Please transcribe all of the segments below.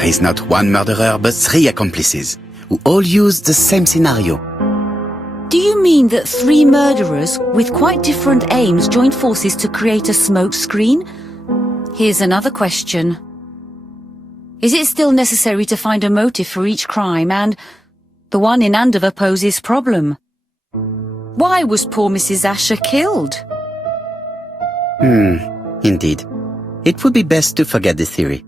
There is not one murderer but 3 accomplices, who all use the same scenario. Do you mean that 3 murderers with quite different aims joined forces to create a smokescreen? Here's another question. Is it still necessary to find a motive for each crime, and the one in Andover poses problem? Why was poor Mrs. Asher killed? Indeed. It would be best to forget the theory.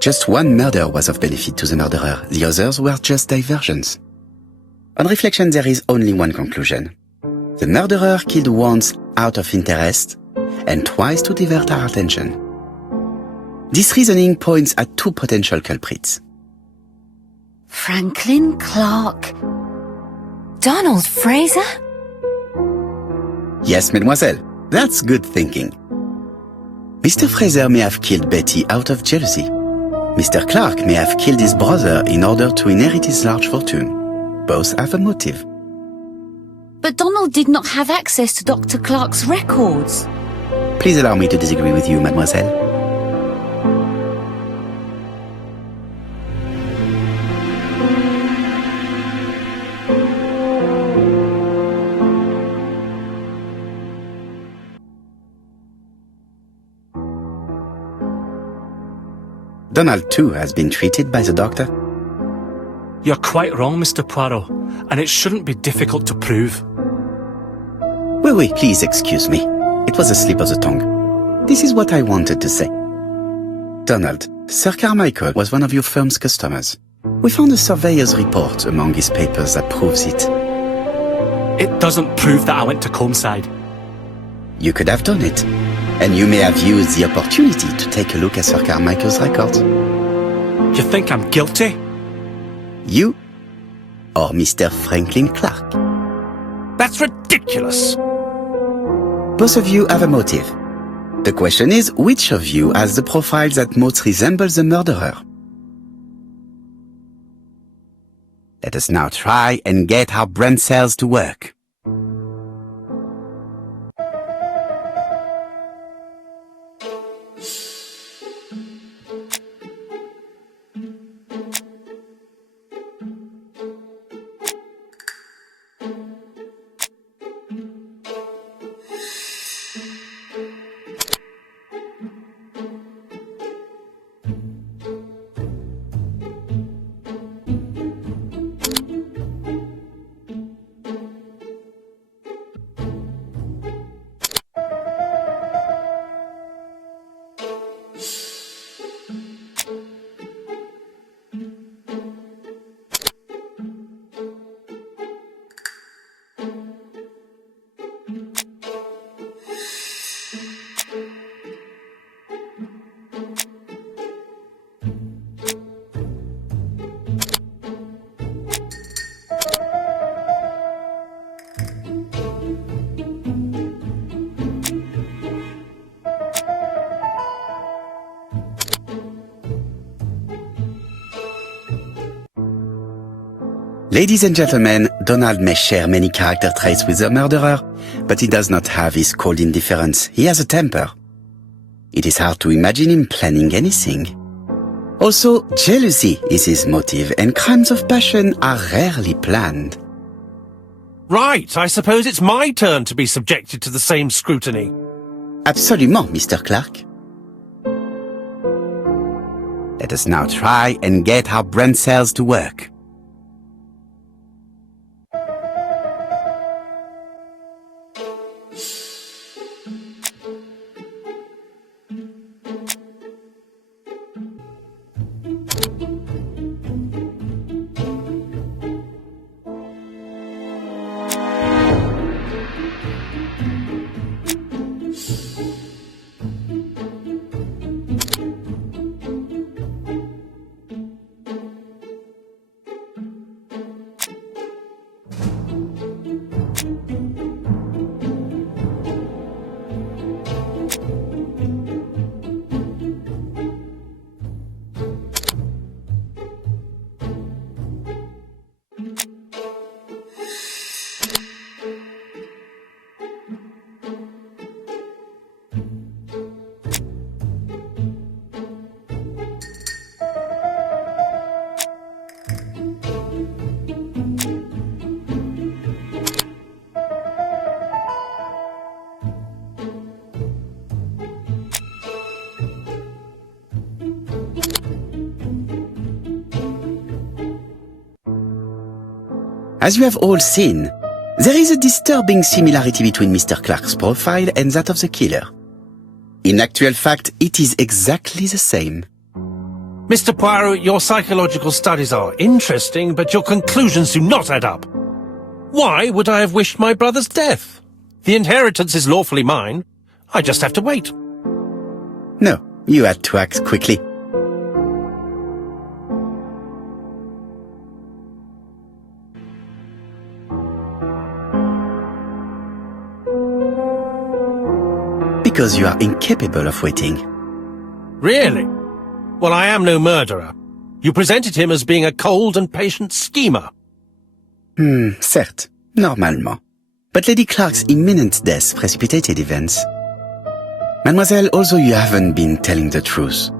Just one murder was of benefit to the murderer, the others were just diversions. On reflection, there is only one conclusion. The murderer killed once out of interest, and twice to divert our attention. This reasoning points at 2 potential culprits. Franklin Clark. Donald Fraser? Yes, mademoiselle, that's good thinking. Mr. Fraser may have killed Betty out of jealousy. Mr. Clark may have killed his brother in order to inherit his large fortune. Both have a motive. But Donald did not have access to Dr. Clark's records. Please allow me to disagree with you, mademoiselle. Donald, too, has been treated by the doctor. You're quite wrong, Mr. Poirot, and it shouldn't be difficult to prove. Oui, please excuse me. It was a slip of the tongue. This is what I wanted to say. Donald, Sir Carmichael was one of your firm's customers. We found a surveyor's report among his papers that proves it. It doesn't prove that I went to Comeside. You could have done it. And you may have used the opportunity to take a look at Sir Carmichael's records. You think I'm guilty? You or Mr. Franklin Clark? That's ridiculous! Both of you have a motive. The question is, which of you has the profile that most resembles the murderer? Let us now try and get our brain cells to work. Ladies and gentlemen, Donald may share many character traits with the murderer, but he does not have his cold indifference. He has a temper. It is hard to imagine him planning anything. Also, jealousy is his motive, and crimes of passion are rarely planned. Right, I suppose it's my turn to be subjected to the same scrutiny. Absolument, Mr. Clark. Let us now try and get our brain cells to work. As you have all seen, there is a disturbing similarity between Mr. Clark's profile and that of the killer. In actual fact, it is exactly the same. Mr. Poirot, your psychological studies are interesting, but your conclusions do not add up. Why would I have wished my brother's death? The inheritance is lawfully mine. I just have to wait. No, you had to act quickly. Because you are incapable of waiting. Really? Well, I am no murderer. You presented him as being a cold and patient schemer. Certes, normalement. But Lady Clark's imminent death precipitated events. Mademoiselle, although you haven't been telling the truth,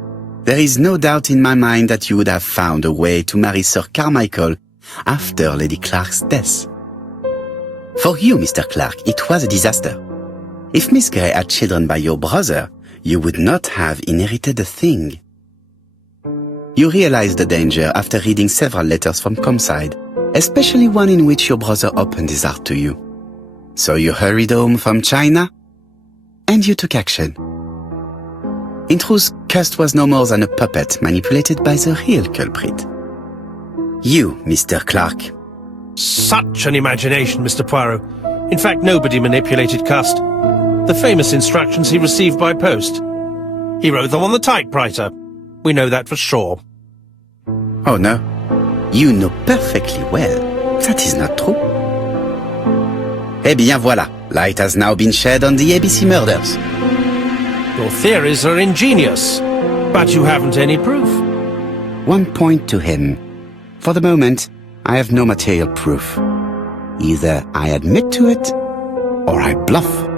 there is no doubt in my mind that you would have found a way to marry Sir Carmichael after Lady Clark's death. For you, Mr. Clark, it was a disaster. If Miss Grey had children by your brother, you would not have inherited a thing. You realized the danger after reading several letters from Comside, especially one in which your brother opened his heart to you. So you hurried home from China, and you took action. In truth, Cust was no more than a puppet manipulated by the real culprit. You, Mr. Clark. Such an imagination, Mr. Poirot. In fact, nobody manipulated Cust. The famous instructions he received by post. He wrote them on the typewriter. We know that for sure. Oh no, you know perfectly well. That is not true. Eh bien voilà, light has now been shed on the ABC murders. Your theories are ingenious, but you haven't any proof. One point to him. For the moment, I have no material proof. Either I admit to it, or I bluff.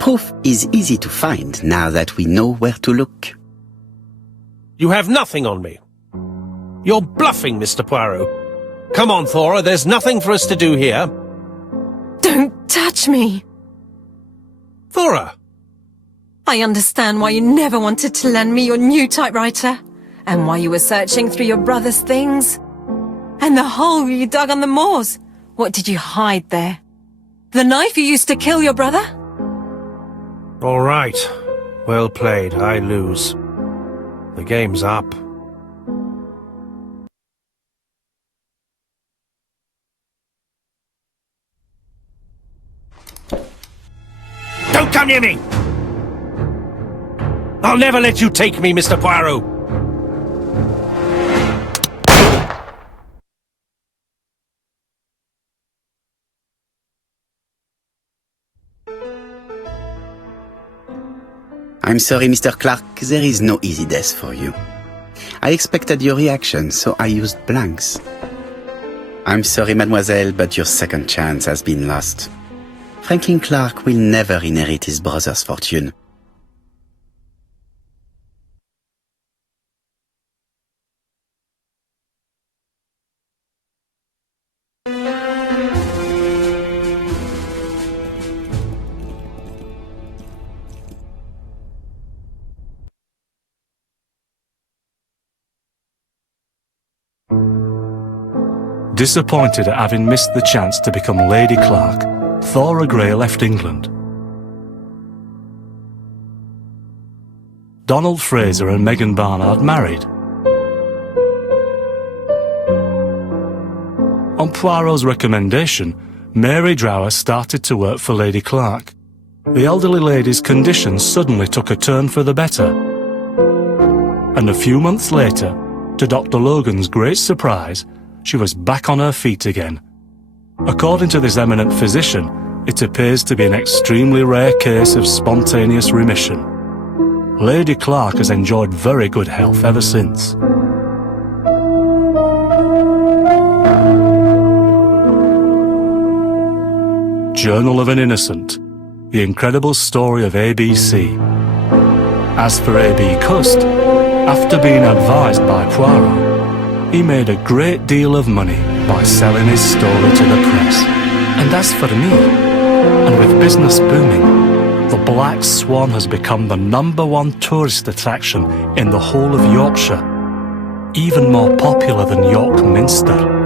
Proof is easy to find now that we know where to look. You have nothing on me. You're bluffing, Mr. Poirot. Come on, Thora, there's nothing for us to do here. Don't touch me! Thora! I understand why you never wanted to lend me your new typewriter, and why you were searching through your brother's things. And the hole you dug on the moors. What did you hide there? The knife you used to kill your brother? All right. Well played. I lose. The game's up. Don't come near me! I'll never let you take me, Mr. Poirot! I'm sorry, Mr. Clark, there is no easy death for you. I expected your reaction, so I used blanks. I'm sorry, mademoiselle, but your second chance has been lost. Franklin Clark will never inherit his brother's fortune. Disappointed at having missed the chance to become Lady Clark, Thora Grey left England. Donald Fraser and Megan Barnard married. On Poirot's recommendation, Mary Drower started to work for Lady Clark. The elderly lady's condition suddenly took a turn for the better. And a few months later, to Dr. Logan's great surprise, she was back on her feet again. According to this eminent physician, it appears to be an extremely rare case of spontaneous remission. Lady Clark has enjoyed very good health ever since. Journal of an Innocent, the incredible story of ABC. As for A.B. Cust, after being advised by Poirot, he made a great deal of money. by selling his story to the press. And as for me, and with business booming, the Black Swan has become the #1 tourist attraction in the whole of Yorkshire, even more popular than York Minster.